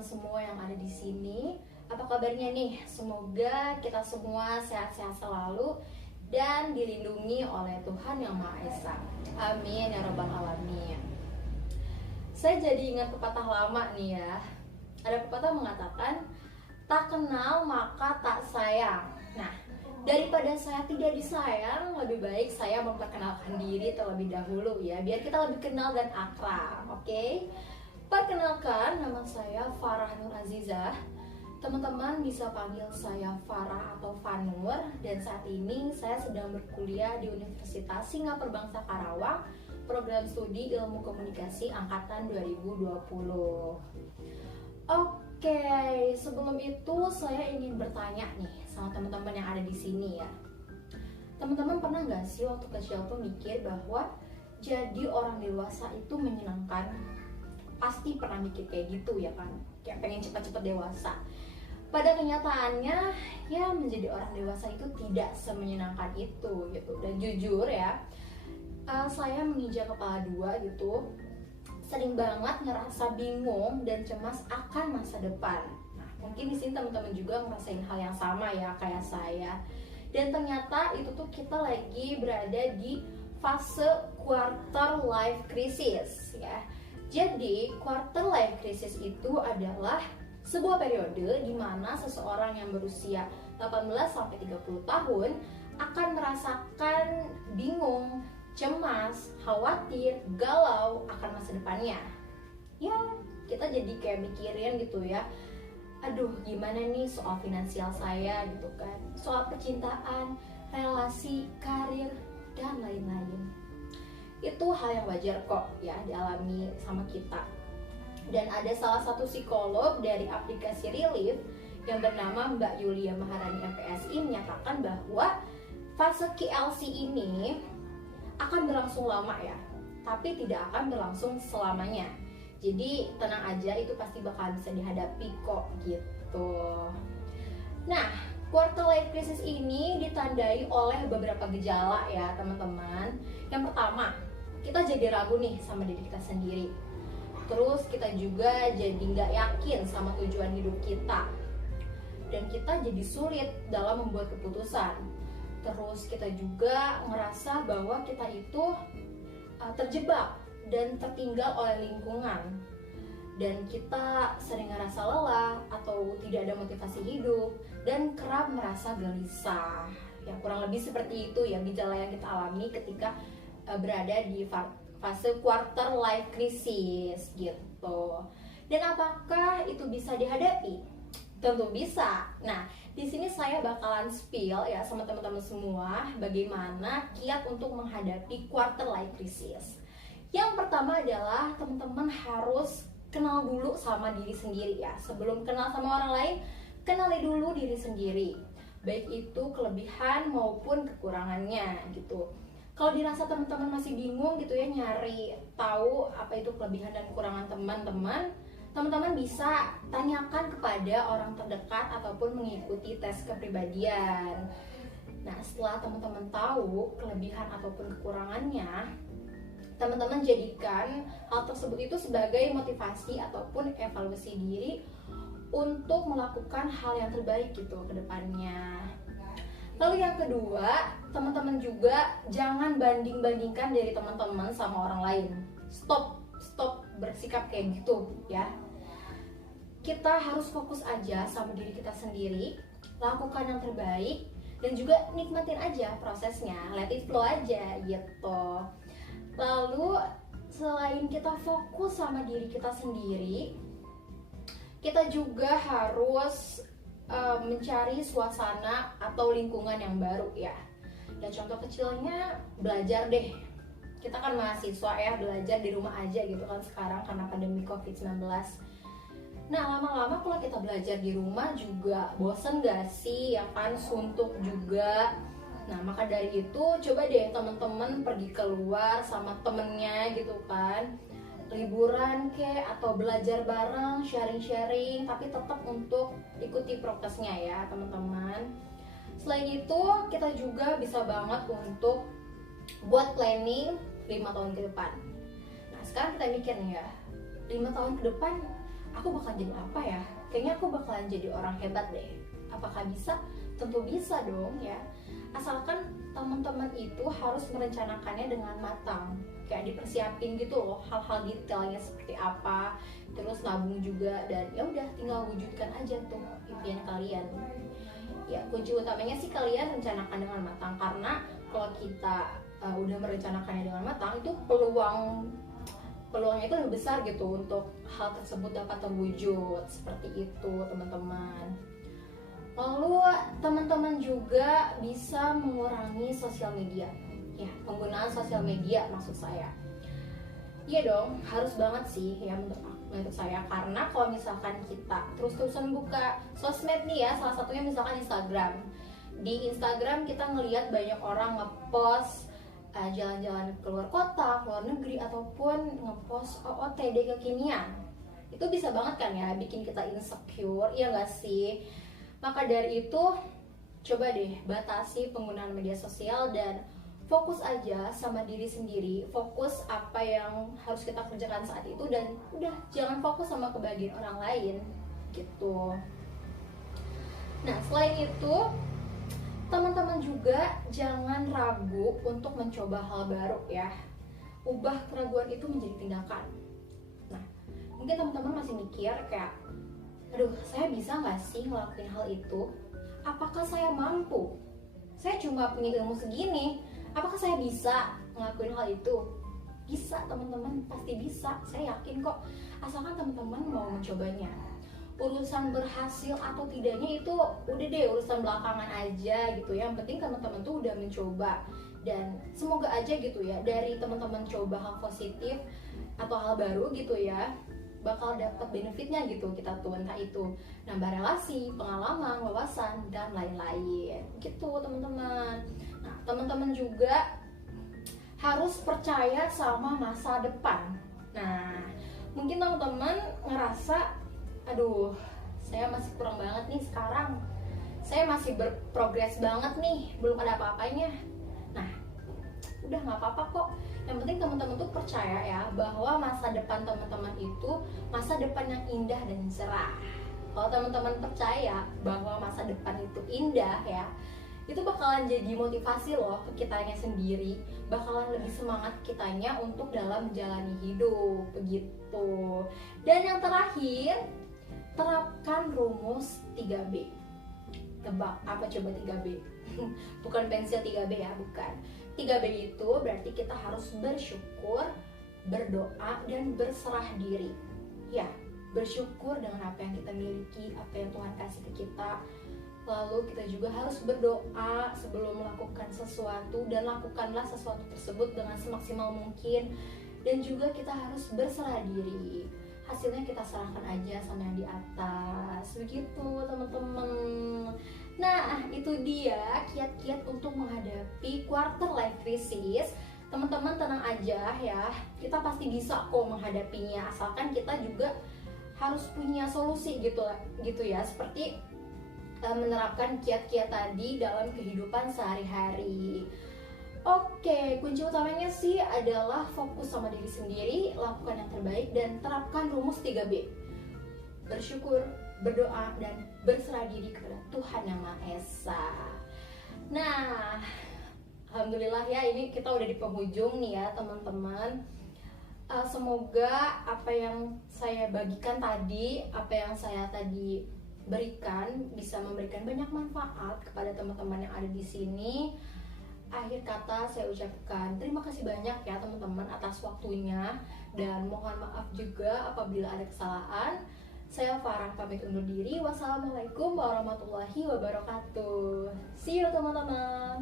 teman-teman semua yang ada di sini. Apa kabarnya nih? Semoga kita semua sehat-sehat selalu dan dilindungi oleh Tuhan Yang Maha Esa. Amin ya rabbal alamin. Saya jadi ingat pepatah lama nih ya. Ada pepatah mengatakan, tak kenal maka tak sayang. Nah, daripada saya tidak disayang, lebih baik saya memperkenalkan diri terlebih dahulu ya, biar kita lebih kenal dan akrab. Oke? Perkenalkan, nama saya Farah Nur Azizah. Teman-teman bisa panggil saya Farah atau Fanur. Dan saat ini saya sedang berkuliah di Universitas Singapura Bangsa Karawang, program studi Ilmu Komunikasi angkatan 2020. Oke, sebelum itu saya ingin bertanya nih sama teman-teman yang ada di sini ya. Teman-teman pernah nggak sih waktu kecil tuh mikir bahwa jadi orang dewasa itu menyenangkan? Pasti pernah mikir kayak gitu ya kan? Kayak pengen cepat-cepat dewasa. Pada kenyataannya ya menjadi orang dewasa itu tidak semenyenangkan itu gitu. Dan jujur ya, saya menginjak kepala dua gitu, sering banget ngerasa bingung dan cemas akan masa depan. Nah, mungkin di sini teman-teman juga ngerasain hal yang sama ya kayak saya. Dan ternyata itu tuh kita lagi berada di fase quarter life crisis ya. Jadi, quarter life crisis itu adalah sebuah periode di mana seseorang yang berusia 18 sampai 30 tahun akan merasakan bingung, cemas, khawatir, galau akan masa depannya. Ya, kita jadi kayak mikirin gitu ya. Aduh, gimana nih soal finansial saya gitu kan. Soal percintaan, relasi, karir, dan lain-lain. Itu hal yang wajar kok ya dialami sama kita. Dan ada salah satu psikolog dari aplikasi Relief yang bernama Mbak Yulia Maharani MPSI menyatakan bahwa fase KLC ini akan berlangsung lama ya, tapi tidak akan berlangsung selamanya. Jadi tenang aja, itu pasti bakal bisa dihadapi kok gitu. Nah, quarter life crisis ini ditandai oleh beberapa gejala ya teman-teman. Yang pertama, kita jadi ragu nih sama diri kita sendiri. Terus kita juga jadi nggak yakin sama tujuan hidup kita. Dan kita jadi sulit dalam membuat keputusan. Terus kita juga ngerasa bahwa kita itu terjebak dan tertinggal oleh lingkungan. Dan kita sering ngerasa lelah atau tidak ada motivasi hidup dan kerap merasa gelisah. Ya kurang lebih seperti itu ya gejala yang kita alami ketika berada di fase quarter life crisis gitu. Dan apakah itu bisa dihadapi? Tentu bisa. Nah, di sini saya bakalan spill ya sama teman-teman semua bagaimana kiat untuk menghadapi quarter life crisis. Yang pertama adalah teman-teman harus kenal dulu sama diri sendiri ya. Sebelum kenal sama orang lain, kenali dulu diri sendiri. Baik itu kelebihan maupun kekurangannya gitu. Kalau dirasa teman-teman masih bingung gitu ya nyari tahu apa itu kelebihan dan kekurangan teman-teman bisa tanyakan kepada orang terdekat ataupun mengikuti tes kepribadian. Nah, setelah teman-teman tahu kelebihan ataupun kekurangannya, teman-teman jadikan hal tersebut itu sebagai motivasi ataupun evaluasi diri untuk melakukan hal yang terbaik gitu ke depannya. Lalu yang kedua, teman-teman juga jangan banding-bandingkan dari teman-teman sama orang lain. Stop bersikap kayak gitu ya. Kita harus fokus aja sama diri kita sendiri, lakukan yang terbaik dan juga nikmatin aja prosesnya, let it flow aja gitu. Lalu selain kita fokus sama diri kita sendiri, kita juga harus mencari suasana atau lingkungan yang baru ya. Dan contoh kecilnya belajar deh. Kita kan mahasiswa ya, belajar di rumah aja gitu kan sekarang karena pandemi COVID-19. Nah, lama-lama kalau kita belajar di rumah juga bosen gak sih ya kan, suntuk juga. Nah, maka dari itu coba deh teman-teman pergi keluar sama temennya gitu kan, liburan kek atau belajar bareng, sharing-sharing, tapi tetap untuk ikuti prokesnya ya teman-teman. Selain itu kita juga bisa banget untuk buat planning 5 tahun ke depan. Nah sekarang kita mikir nih ya, 5 tahun ke depan aku bakalan jadi apa ya? Kayaknya aku bakalan jadi orang hebat deh. Apakah bisa? Tentu bisa dong ya. Asalkan teman-teman itu harus merencanakannya dengan matang, kayak dipersiapin gitu loh, hal-hal detailnya seperti apa, terus nabung juga, dan ya udah tinggal wujudkan aja tuh impian kalian. Ya kunci utamanya sih kalian rencanakan dengan matang, karena kalau kita udah merencanakannya dengan matang, itu peluangnya itu lebih besar gitu untuk hal tersebut dapat terwujud seperti itu teman-teman. Lalu teman-teman juga bisa mengurangi sosial media, ya penggunaan sosial media maksud saya. Iya dong, harus banget sih ya menurut saya, karena kalau misalkan kita terus-terusan buka sosmed nih ya, salah satunya misalkan Instagram. Di Instagram kita ngelihat banyak orang ngepost jalan-jalan keluar kota, keluar negeri, ataupun ngepost OOTD kekinian. Itu bisa banget kan ya bikin kita insecure, iya gak sih? Maka dari itu, coba deh batasi penggunaan media sosial dan fokus aja sama diri sendiri. Fokus apa yang harus kita kerjakan saat itu, dan udah jangan fokus sama kebahagiaan orang lain gitu. Nah, selain itu, teman-teman juga jangan ragu untuk mencoba hal baru ya. Ubah keraguan itu menjadi tindakan. Nah, mungkin teman-teman masih mikir kayak, aduh, saya bisa nggak sih ngelakuin hal itu? Apakah saya mampu? Saya cuma punya ilmu segini. Apakah saya bisa ngelakuin hal itu? Bisa teman-teman, pasti bisa. Saya yakin kok, asalkan teman-teman mau mencobanya. Urusan berhasil atau tidaknya itu udah deh urusan belakangan aja gitu ya. Yang penting teman-teman tuh udah mencoba. Dan semoga aja gitu ya, dari teman-teman coba hal positif atau hal baru gitu ya, bakal dapat benefitnya gitu kita tuh, entah itu nambah relasi, pengalaman, wawasan, dan lain-lain gitu teman-teman. Nah, teman-teman juga harus percaya sama masa depan. Nah, mungkin teman-teman ngerasa, aduh, saya masih kurang banget nih sekarang, saya masih berprogres banget nih, belum ada apa-apanya. Nah, udah nggak apa-apa kok. Yang penting teman-teman tuh percaya ya bahwa masa depan teman-teman itu masa depan yang indah dan cerah. Kalau teman-teman percaya bahwa masa depan itu indah ya, itu bakalan jadi motivasi loh ke kitanya sendiri, bakalan lebih semangat kitanya untuk dalam menjalani hidup begitu. Dan yang terakhir, terapkan rumus 3B. Tebak apa coba 3B? Bukan pensil 3B ya, bukan. 3B itu berarti kita harus bersyukur, berdoa, dan berserah diri. Ya, bersyukur dengan apa yang kita miliki, apa yang Tuhan kasih ke kita. Lalu kita juga harus berdoa sebelum melakukan sesuatu, dan lakukanlah sesuatu tersebut dengan semaksimal mungkin. Dan juga kita harus berserah diri. Hasilnya kita serahkan aja sama yang di atas. Begitu teman-teman. Nah, itu dia kiat-kiat untuk menghadapi quarter life crisis. Teman-teman tenang aja ya, kita pasti bisa kok menghadapinya, asalkan kita juga harus punya solusi gitu ya, seperti menerapkan kiat-kiat tadi dalam kehidupan sehari-hari. Oke, kunci utamanya sih adalah fokus sama diri sendiri, lakukan yang terbaik, dan terapkan rumus 3B. Bersyukur, berdoa, dan berserah diri kepada Tuhan Yang Maha Esa. Nah, alhamdulillah ya, ini kita udah di penghujung nih ya teman-teman. Semoga apa yang saya bagikan tadi, apa yang saya tadi berikan bisa memberikan banyak manfaat kepada teman-teman yang ada di sini. Akhir kata saya ucapkan terima kasih banyak ya teman-teman atas waktunya, dan mohon maaf juga apabila ada kesalahan. Saya Farah pamit undur diri. Wassalamualaikum warahmatullahi wabarakatuh. See you teman-teman.